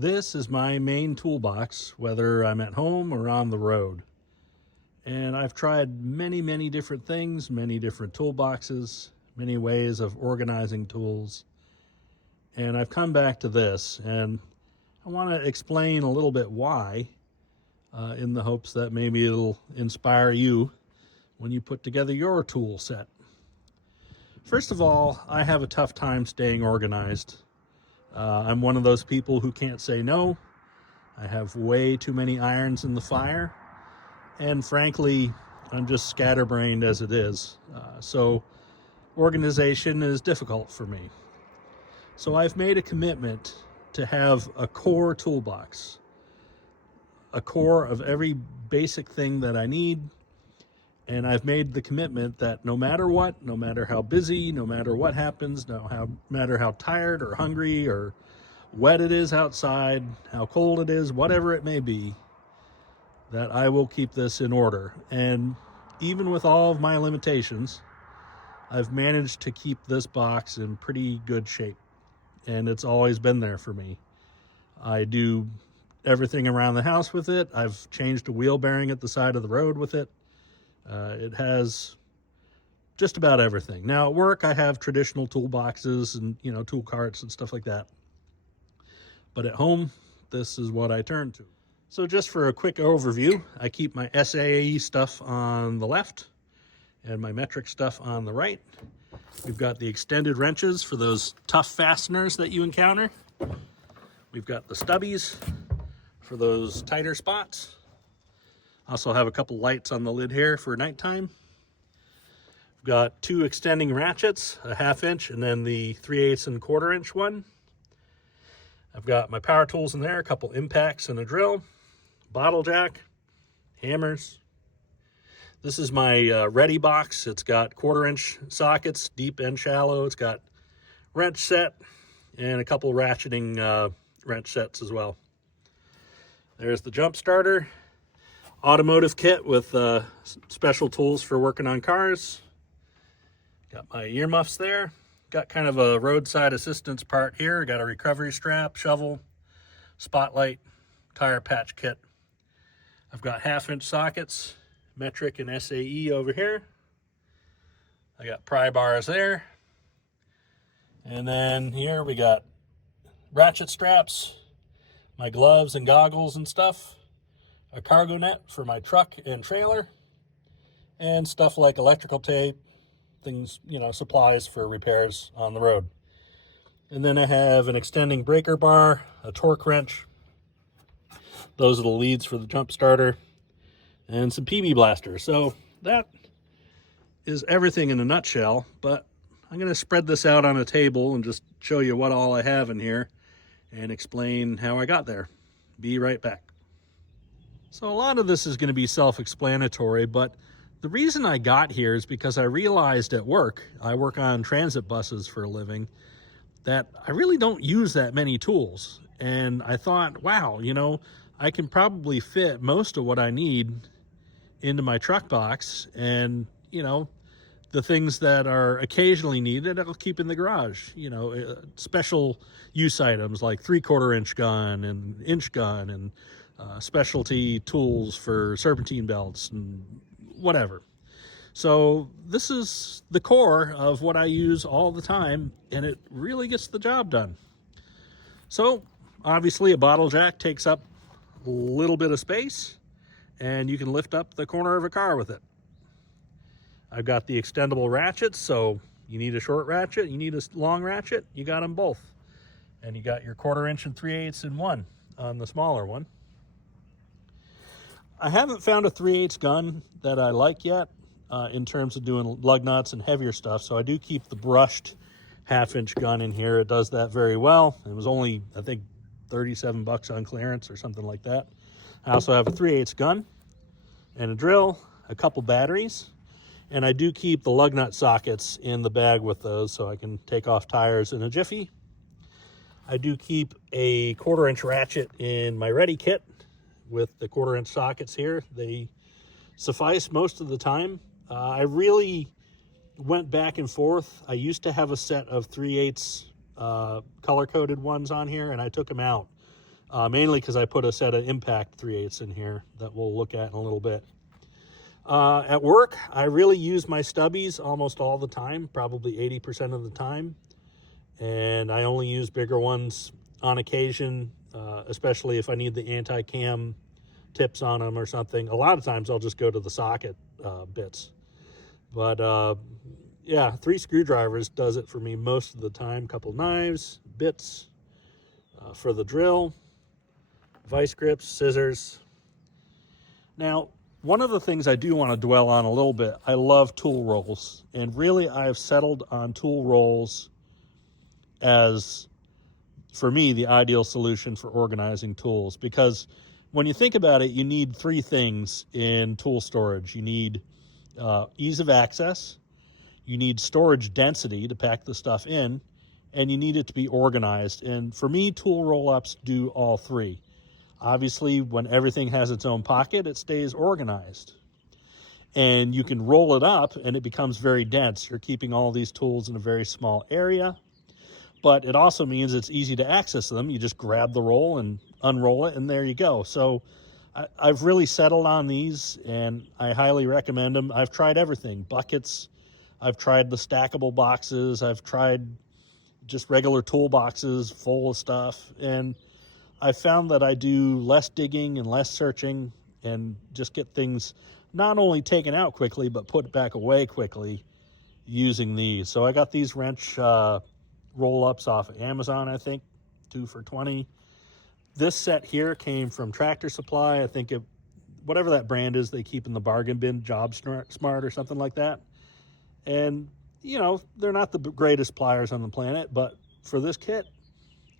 This is my main toolbox, whether I'm at home or on the road. And I've tried many different things, many different toolboxes, many ways of organizing tools. And I've come back to this, and I want to explain a little bit why, in the hopes that maybe it'll inspire you when you put together your tool set. First of all, I have a tough time staying organized. I'm one of those people who can't say no. I have way too many irons in the fire. And frankly, I'm just scatterbrained as it is. So organization is difficult for me. So I've made a commitment to have a core toolbox, a core of every basic thing that I need. And I've made the commitment that no matter what, no matter how busy, no matter what happens, no matter how tired or hungry or wet it is outside, how cold it is, whatever it may be, that I will keep this in order. And even with all of my limitations, I've managed to keep this box in pretty good shape. And it's always been there for me. I do everything around the house with it. I've changed a wheel bearing at the side of the road with it. It has just about everything. Now at work, I have traditional toolboxes and, tool carts and stuff like that. But at home, this is what I turn to. So just for a quick overview, I keep my SAE stuff on the left and my metric stuff on the right. We've got the extended wrenches for those tough fasteners that you encounter. We've got the stubbies for those tighter spots. Also have a couple lights on the lid here for nighttime. We've got two extending ratchets, a 1/2 inch and then the 3/8 and 1/4 inch one. I've got my power tools in there, a couple impacts and a drill, bottle jack, hammers. This is my ready box. It's got 1/4 inch sockets, deep and shallow. It's got wrench set and a couple ratcheting wrench sets as well. There's the jump starter. Automotive kit with special tools for working on cars. Got my earmuffs there. Got kind of a roadside assistance part here. Got a recovery strap, shovel, spotlight, tire patch kit. I've got 1/2 inch sockets, metric and SAE over here. I got pry bars there. And then here we got ratchet straps, my gloves and goggles and stuff. A cargo net for my truck and trailer, and stuff like electrical tape, things, supplies for repairs on the road. And then I have an extending breaker bar, a torque wrench. Those are the leads for the jump starter, and some PB blasters. So that is everything in a nutshell, but I'm going to spread this out on a table and just show you what all I have in here and explain how I got there. Be right back. So a lot of this is going to be self-explanatory, but the reason I got here is because I realized at work, I work on transit buses for a living, that I really don't use that many tools. And I thought, wow, I can probably fit most of what I need into my truck box, and, the things that are occasionally needed, I'll keep in the garage. Special use items like 3/4 inch gun and inch gun and specialty tools for serpentine belts and whatever. So this is the core of what I use all the time, and it really gets the job done. So obviously a bottle jack takes up a little bit of space, and you can lift up the corner of a car with it. I've got the extendable ratchets, so you need a short ratchet, you need a long ratchet, you got them both. And you got your 1/4 inch and 3/8 in one on the smaller one. I haven't found a 3/8 gun that I like yet in terms of doing lug nuts and heavier stuff, so I do keep the brushed 1/2 inch gun in here. It does that very well. It was only, I think, $37 on clearance or something like that. I also have a 3/8 gun and a drill, a couple batteries, and I do keep the lug nut sockets in the bag with those so I can take off tires in a jiffy. I do keep a 1/4 inch ratchet in my ready kit with the 1/4 inch sockets here. They suffice most of the time. I really went back and forth. I used to have a set of 3/8 color-coded ones on here, and I took them out mainly because I put a set of impact 3/8 in here that we'll look at in a little bit. At work, I really use my stubbies almost all the time, probably 80% of the time. And I only use bigger ones on occasion, especially if I need the anti-cam tips on them or something. A lot of times I'll just go to the socket bits. But yeah, 3 screwdrivers does it for me most of the time. Couple knives, bits for the drill, vice grips, scissors. Now, one of the things I do want to dwell on a little bit, I love tool rolls. And really, I've settled on tool rolls as, for me, the ideal solution for organizing tools. Because when you think about it, you need 3 things in tool storage. You need ease of access, you need storage density to pack the stuff in, and you need it to be organized. And for me, tool roll-ups do all 3. Obviously, when everything has its own pocket, it stays organized. And you can roll it up and it becomes very dense. You're keeping all these tools in a very small area, but it also means it's easy to access them. You just grab the roll and unroll it, and there you go. So I've really settled on these, and I highly recommend them. I've tried everything, buckets, I've tried the stackable boxes, I've tried just regular toolboxes full of stuff, and I found that I do less digging and less searching and just get things not only taken out quickly, but put back away quickly using these. So I got these wrench roll-ups off of Amazon, I think, 2 for $20. This set here came from Tractor Supply. I think whatever that brand is they keep in the bargain bin, Job Smart or something like that. And, you know, they're not the greatest pliers on the planet, but for this kit,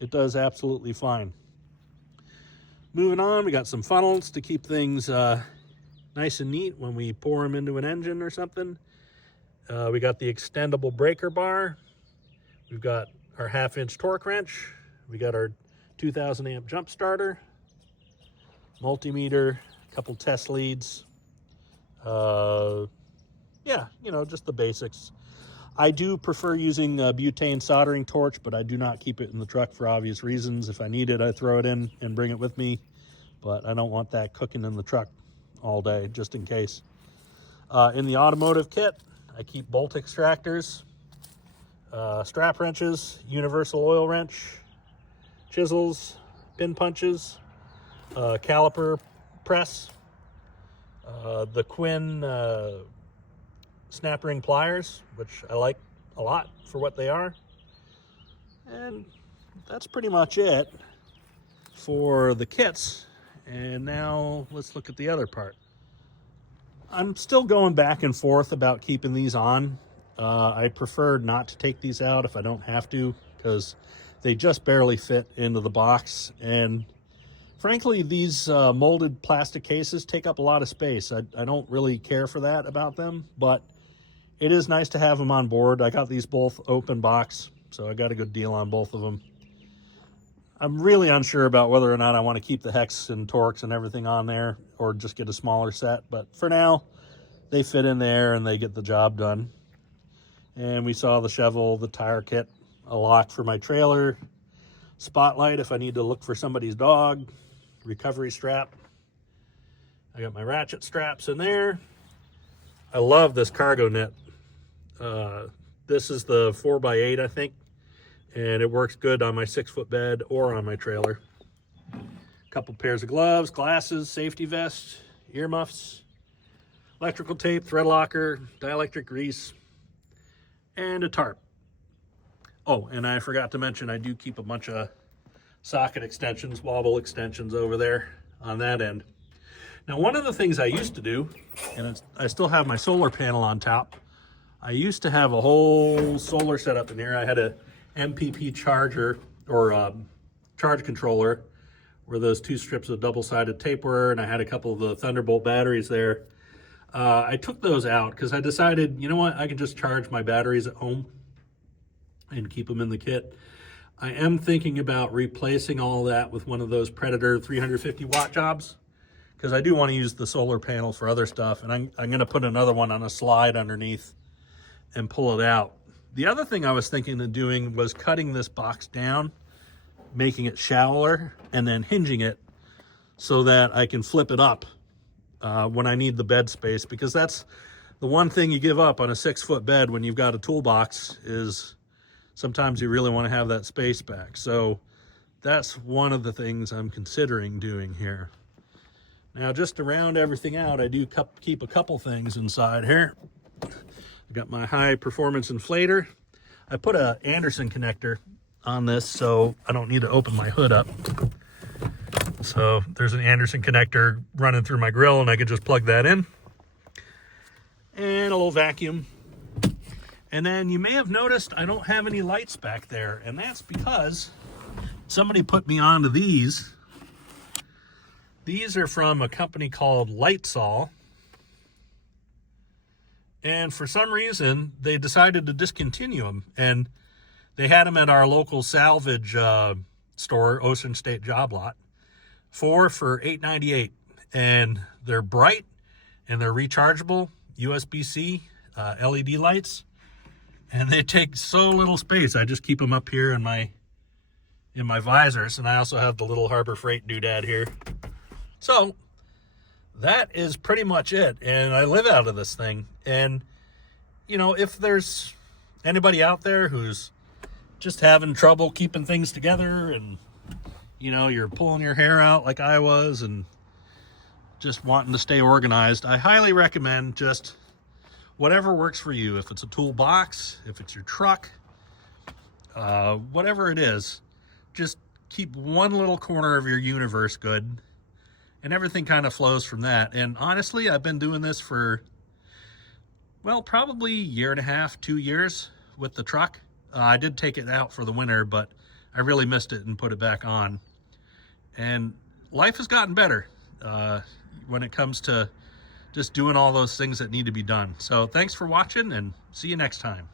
it does absolutely fine. Moving on, we got some funnels to keep things nice and neat when we pour them into an engine or something. We got the extendable breaker bar. We've got our 1/2-inch torque wrench. We got our 2000 amp jump starter, multimeter, a couple test leads. Yeah, you know, just the basics. I do prefer using a butane soldering torch, but I do not keep it in the truck for obvious reasons. If I need it, I throw it in and bring it with me, but I don't want that cooking in the truck all day, just in case. In the automotive kit, I keep bolt extractors, strap wrenches, universal oil wrench, chisels, pin punches, caliper press, the Quinn snap ring pliers, which I like a lot for what they are. And that's pretty much it for the kits. And now let's look at the other part. I'm still going back and forth about keeping these on. I prefer not to take these out if I don't have to, because they just barely fit into the box. And frankly, these molded plastic cases take up a lot of space. I don't really care for that about them, but it is nice to have them on board. I got these both open box, so I got a good deal on both of them. I'm really unsure about whether or not I want to keep the hex and torques and everything on there or just get a smaller set, but for now, they fit in there and they get the job done. And we saw the shovel, the tire kit, a lock for my trailer, spotlight if I need to look for somebody's dog, recovery strap. I got my ratchet straps in there. I love this cargo net. This is the 4x8, I think, and it works good on my 6-foot bed or on my trailer. A couple pairs of gloves, glasses, safety vest, earmuffs, electrical tape, thread locker, dielectric grease, and a tarp. Oh, and I forgot to mention, I do keep a bunch of socket extensions, wobble extensions over there on that end. Now, one of the things I used to do, and I still have my solar panel on top, I used to have a whole solar setup in here. I had a MPP charger, or charge controller, where those 2 strips of double-sided tape were, and I had a couple of the Thunderbolt batteries there. I took those out because I decided, you know what, I can just charge my batteries at home and keep them in the kit. I am thinking about replacing all that with one of those Predator 350 watt jobs, because I do want to use the solar panel for other stuff, and I'm going to put another one on a slide underneath and pull it out. The other thing I was thinking of doing was cutting this box down making it shallower and then hinging it so that I can flip it up when I need the bed space, because that's the one thing you give up on a 6-foot bed when you've got a toolbox, is sometimes you really want to have that space back. So that's one of the things I'm considering doing here. Now, just to round everything out, I do keep a couple things inside here. I've got my high performance inflator. I put a Anderson connector on this so I don't need to open my hood up. So there's an Anderson connector running through my grill, and I could just plug that in. And a little vacuum. And then you may have noticed I don't have any lights back there, and that's because somebody put me onto these. These are from a company called Lightsol, and for some reason they decided to discontinue them, and they had them at our local salvage store, Ocean State Job Lot, for $8.98, and they're bright and they're rechargeable USB-C LED lights, and they take so little space. I just keep them up here in my visors, and I also have the little Harbor Freight doodad here. So that is pretty much it, and I live out of this thing. And you know, if there's anybody out there who's just having trouble keeping things together, and you know, you're pulling your hair out like I was and just wanting to stay organized, I highly recommend just whatever works for you. If it's a toolbox, if it's your truck, whatever it is, just keep one little corner of your universe good, and everything kind of flows from that. And honestly, I've been doing this for, well, probably a year and a half, 2 years with the truck. I did take it out for the winter, but I really missed it and put it back on. And life has gotten better when it comes to just doing all those things that need to be done. So thanks for watching, and see you next time.